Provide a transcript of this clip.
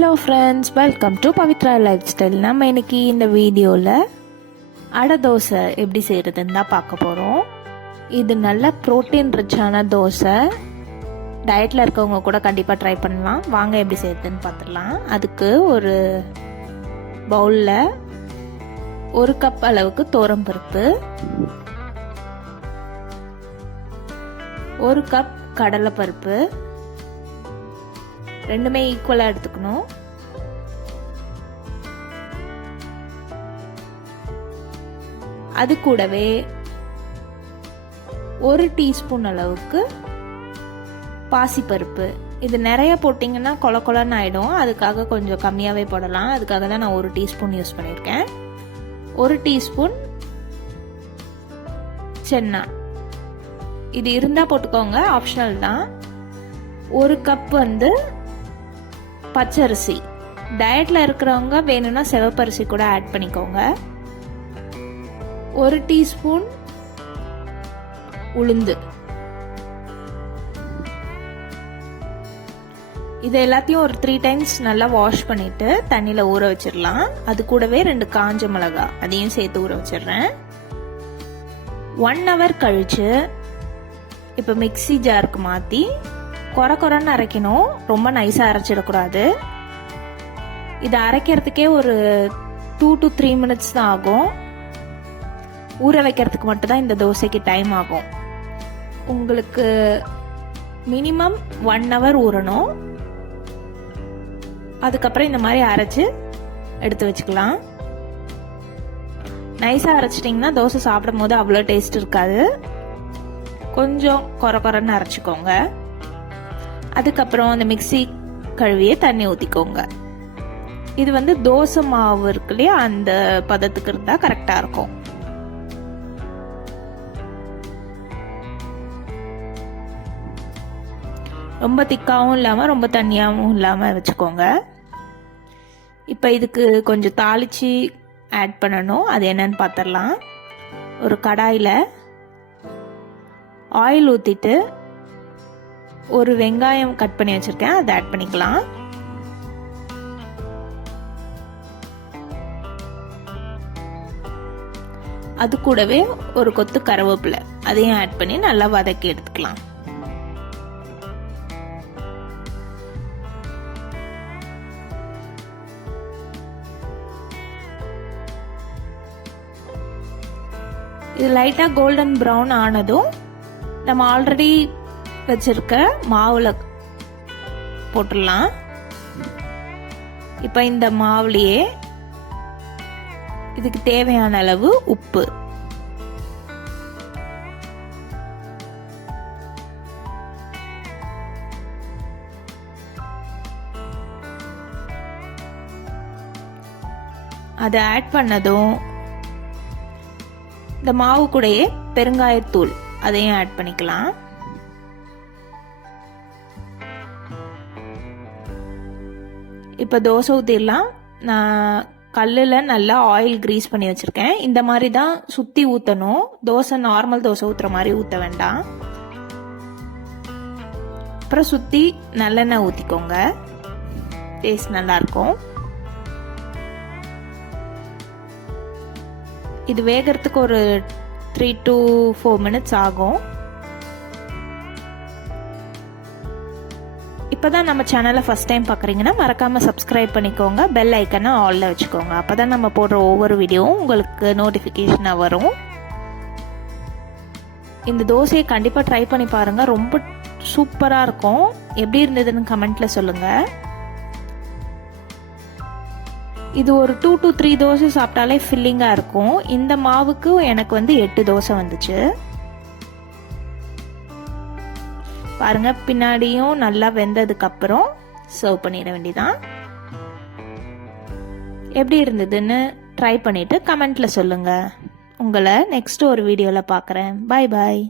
Hello friends, welcome to Pavithra life style. நம்ம இன்னைக்கு இந்த வீடியோவில் அடை தோசை எப்படி செய்கிறதுன்னு தான் பார்க்க போகிறோம். இது நல்ல ப்ரோட்டீன் ரிச்சான தோசை. டயட்டில் இருக்கவங்க கூட கண்டிப்பாக ட்ரை பண்ணலாம். வாங்க எப்படி செய்கிறதுன்னு பார்த்துடலாம். அதுக்கு ஒரு பவுலில் 1 கப் அளவுக்கு துவரம்பருப்பு, 1 கப் கடலைப்பருப்பு, ரெண்டுமே ஈக்குவலாக எடுத்துக்கணும். அது கூடவே 1 டீஸ்பூன் அளவுக்கு பாசிப்பருப்பு. இது நிறைய போட்டிங்கன்னா கொல கொலன்னு ஆகிடும். அதுக்காக கொஞ்சம் கம்மியாகவே போடலாம். அதுக்காக தான் நான் 1 டீஸ்பூன் யூஸ் பண்ணியிருக்கேன். 1 டீஸ்பூன் சென்னா. இது இருந்தால் போட்டுக்கோங்க, ஆப்ஷனல் தான். 1 கப் பச்சரிசி. டயட்ல இருக்கிறவங்க வேணும்னா சிவப்பரிசி கூட ஆட் பண்ணிக்கோங்க. 1 டீஸ்பூன் உளுந்து. இது எல்லாத்தையும் ஒரு 3 டைம்ஸ் நல்லா வாஷ் பண்ணிட்டு தண்ணியில ஊற வச்சிடலாம். அது கூடவே 2 காஞ்ச மிளகாய் அதையும் சேர்த்து ஊற வச்சிடுறேன். 1 hour கழிச்சு இப்போ மிக்ஸி ஜாருக்கு மாற்றி கொரன்னு அரைக்கணும். ரொம்ப நைஸாக அரைச்சிடக்கூடாது. இதை அரைக்கிறதுக்கே ஒரு 2 to 3 minutes தான் ஆகும். ஊற வைக்கிறதுக்கு மட்டும்தான் இந்த தோசைக்கு டைம் ஆகும். உங்களுக்கு மினிமம் 1 hour ஊறணும். அதுக்கப்புறம் இந்த மாதிரி அரைச்சு எடுத்து வச்சுக்கலாம். நைஸாக அரைச்சிட்டிங்கன்னா தோசை சாப்பிடும் போது அவ்வளோ டேஸ்ட் இருக்காது. கொஞ்சம் கொரன்னு அரைச்சிக்கோங்க. அதுக்கப்புறம் அந்த மிக்ஸி கழுவியே தண்ணி ஊற்றிக்கோங்க. இது தோசை மாவு இருக்கு இல்லையா, அந்த பதத்துக்கு இருந்தா கரெக்டா இருக்கும். ரொம்ப திக்காவும் இல்லாம ரொம்ப தண்ணியாவும் இல்லாம வச்சுக்கோங்க. இப்ப இதுக்கு கொஞ்சம் தாளிச்சு ஆட் பண்ணணும். அது என்னன்னு பார்த்துடலாம். ஒரு கடாயில ஆயில் ஊத்திட்டு ஒரு வெங்காயம் கட் பண்ணி வச்சிருக்கேன், அதை ஆட் பண்ணிக்கலாம். அது கூடவே ஒரு கொத்து கருவேப்பிலை அதையும் ஆட் பண்ணி நல்லா வதக்கி எடுத்துக்கலாம். இது லைட்டா கோல்டன் ப்ரௌன் ஆனதும் நம்ம ஆல்ரெடி வச்சிருக்க மாவுல போட்டுடலாம். இப்ப இந்த மாவுலயே இதுக்கு தேவையான அளவு உப்பு, அதை ஆட் பண்ணதும் இந்த மாவு கூடயே பெருங்காயத்தூள் அதையும் ஆட் பண்ணிக்கலாம். இப்போ தோசை ஊற்றிடலாம். நான் கல்லில் நல்லா ஆயில் கிரீஸ் பண்ணி வச்சுருக்கேன். இந்த மாதிரி தான் சுற்றி ஊற்றணும். தோசை நார்மல் தோசை ஊற்றுற மாதிரி ஊற்ற வேண்டாம். அப்புறம் சுற்றி நல்லெண்ணெய் ஊற்றிக்கோங்க. டேஸ்ட் நல்லாயிருக்கும். இது வேகிறதுக்கு ஒரு 3 to 4 minutes ஆகும். இப்போதான் நம்ம சேனலை ஃபர்ஸ்ட் டைம் பார்க்குறீங்கன்னா மறக்காமல் சப்ஸ்கிரைப் பண்ணிக்கோங்க. பெல் ஐக்கனை ஆல்ல வச்சுக்கோங்க. அப்போ தான் நம்ம போடுற ஒவ்வொரு வீடியோவும் உங்களுக்கு நோட்டிஃபிகேஷனாக வரும். இந்த தோசையை கண்டிப்பாக ட்ரை பண்ணி பாருங்கள். ரொம்ப சூப்பராக இருக்கும். எப்படி இருந்ததுன்னு கமெண்ட்டில் சொல்லுங்கள். இது ஒரு 2 to 3 தோசை சாப்பிட்டாலே ஃபில்லிங்காக இருக்கும். இந்த மாவுக்கு எனக்கு 8 தோசை வந்துச்சு. பாருங்க, பின்னாடியும் நல்லா வெந்ததுக்கு அப்புறம் சர்வ் பண்ணிட வேண்டியதான். எப்படி இருந்ததுன்னு ட்ரை பண்ணிட்டு கமெண்ட்ல சொல்லுங்க. உங்களை நெக்ஸ்ட் ஒரு வீடியோல பார்க்குறேன். Bye bye.